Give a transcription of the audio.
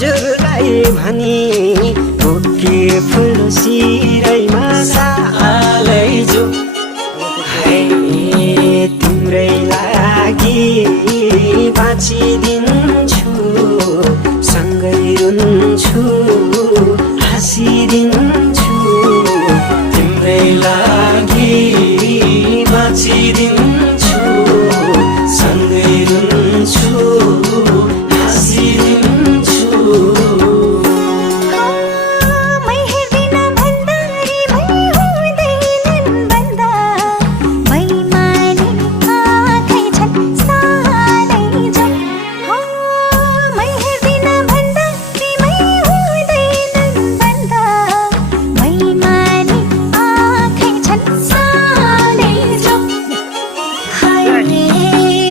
हजुरलाई भनी बुके फुल सिरैमा सालैजो तिम्रै लागि बाँचिदिन्छु सँगै रुन्छु हाँसिदिन्छु